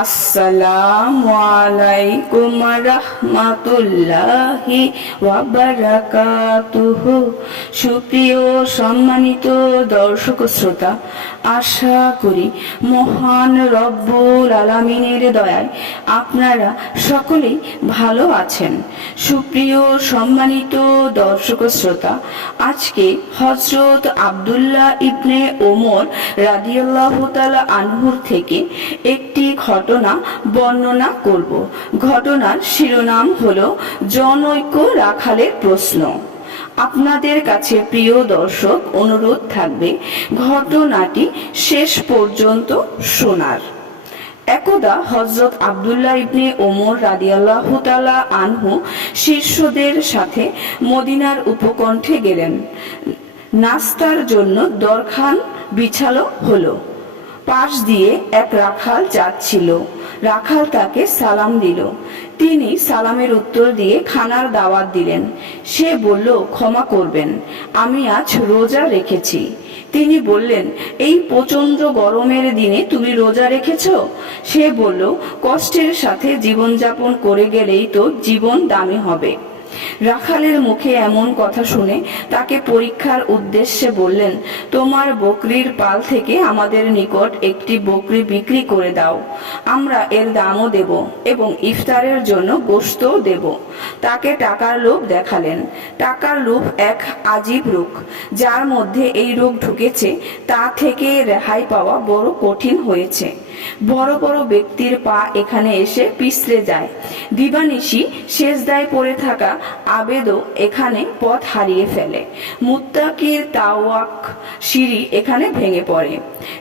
আসসালামু আলাইকুম রহমাতুল্লাহি সুপ্রিয় সম্মানিত দর্শক শ্রোতা, আশা করি মহান রব্বুল আলামিনের দয়ায় আপনারা সকলেই ভালো আছেন। সুপ্রিয় সম্মানিত দর্শক শ্রোতা, আজকে হজরত আব্দুল্লাহ ইবনে ওমর রাদিয়াল্লাহু আনহুর থেকে একটি ঘটনা বর্ণনা করব। ঘটনার শিরোনাম হলো জনৈক্য রাখালের প্রশ্ন। আপনাদের কাছে প্রিয় দর্শক, অনুরোধ থাকবে ঘটনাটি শেষ পর্যন্ত শোনার। একদা হজরত আবদুল্লাহ ইবনে ওমর রাদিয়াল্লাহু তাআলা আনহু শিষ্যদের সাথে মদিনার উপকণ্ঠে গেলেন। নাস্তার জন্য দরখান বিছালো হলো। পাশ দিয়ে এক রাখাল যাচ্ছিল। রাখাল তাকে সালাম দিল। তিনি সালামের উত্তর দিয়ে খানার দাওয়াত দিলেন। সে বলল, ক্ষমা করবেন, আমি আজ রোজা রেখেছি। তিনি বললেন, এই প্রচণ্ড গরমের দিনে তুমি রোজা রেখেছ? সে বলল, কষ্টের সাথে জীবনযাপন করে গেলেই তো জীবন দামি হবে। রাখালের মুখে এমন কথা শুনে তাকে পরীক্ষার উদ্দেশ্যে বললেন, তোমার বকরির পাল থেকে আমাদের নিকট একটি বকরি বিক্রি করে দাও। আমরা এর দামও দেব এবং ইফতারের জন্য গোস্তও দেব। তাকে টাকার লোভ দেখালেন। টাকার লোভ এক আজীব রোগ, যার মধ্যে এই রোগ ঢুকেছে, তা থেকে রেহাই পাওয়া বড় কঠিন হয়েছে। বড় বড় ব্যক্তির পা এখানে এসে পিছলে যায়। দিবানিশি শেষদায় পড়ে থাকা আবেদও এখানে পথ হারিয়ে ফেলে। মুত্তাকির তাওয়াক সিঁড়ি এখানে ভেঙে পড়ে।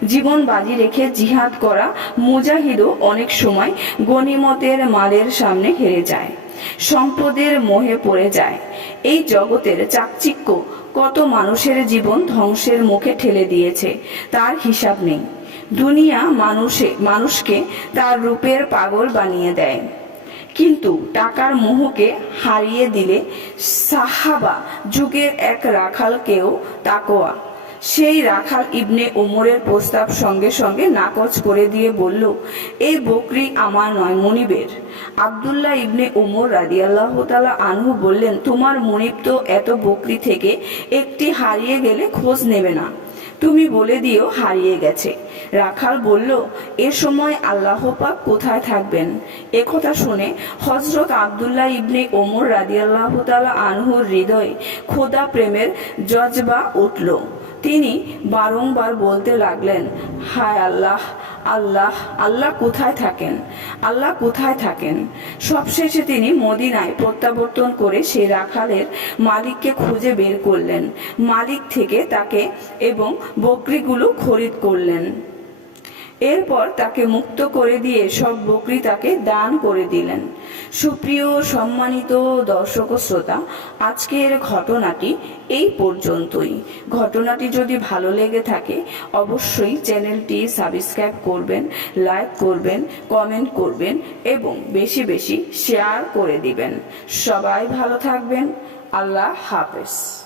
জীবন বাজি রেখে জিহাদ করা মুজাহিদও অনেক সময় গনিমতের মালের সামনে হেরে যায়। সম্পদের মোহে পড়ে যায়। এই জগতের চাকচিক্য কত মানুষের জীবন ধ্বংসের মুখে ঠেলে দিয়েছে, তার হিসাব নেই। দুনিয়া মানুষে, মানুষকে তার রূপের পাগল বানিয়ে দেয়। কিন্তু টাকার মোহকে হারিয়ে দিলে সাহাবা যুগের এক রাখালকেও তাকোয়া সেই রাখাল ইবনে ওমরের প্রস্তাব সঙ্গে সঙ্গে নাকচ করে দিয়ে বলল এই বকরি আমার নয়, মনিবের। আবদুল্লাহ ইবনে ওমর রাদিয়াল্লাহ তালা আনহু বললেন, তোমার মনিব তো এত বকরি থেকে একটি হারিয়ে গেলে খোঁজ নেবে না। তুমি বলে দিও হারিয়ে গেছে। রাখাল বলল, এ সময় আল্লাহ পাক কোথায় থাকবেন? একথা শুনে হজরত আবদুল্লাহ ইবনে ওমর রাদিয়াল্লাহ তালা আনহুর হৃদয় খোদা প্রেমের জজবা উঠল। তিনি বারংবার বলতে লাগলেন, হায় আল্লাহ আল্লাহ আল্লাহ কোথায় থাকেন? আল্লাহ কোথায় থাকেন? সবশেষে তিনি মদিনায় প্রত্যাবর্তন করে সেই রাখালের মালিককে খুঁজে বের করলেন। মালিক থেকে তাকে এবং বকরিগুলো খরিদ করলেন। এরপর তাকে মুক্ত করে দিয়ে সব বকরি তাকে দান করে দিলেন। সুপ্রিয় সম্মানিত দর্শক শ্রোতা, আজকের ঘটনাটি এই পর্যন্তই। ঘটনাটি যদি ভালো লেগে থাকে, অবশ্যই চ্যানেলটি সাবস্ক্রাইব করবেন, লাইক করবেন, কমেন্ট করবেন এবং বেশি বেশি শেয়ার করে দিবেন। সবাই ভালো থাকবেন। আল্লাহ হাফেজ।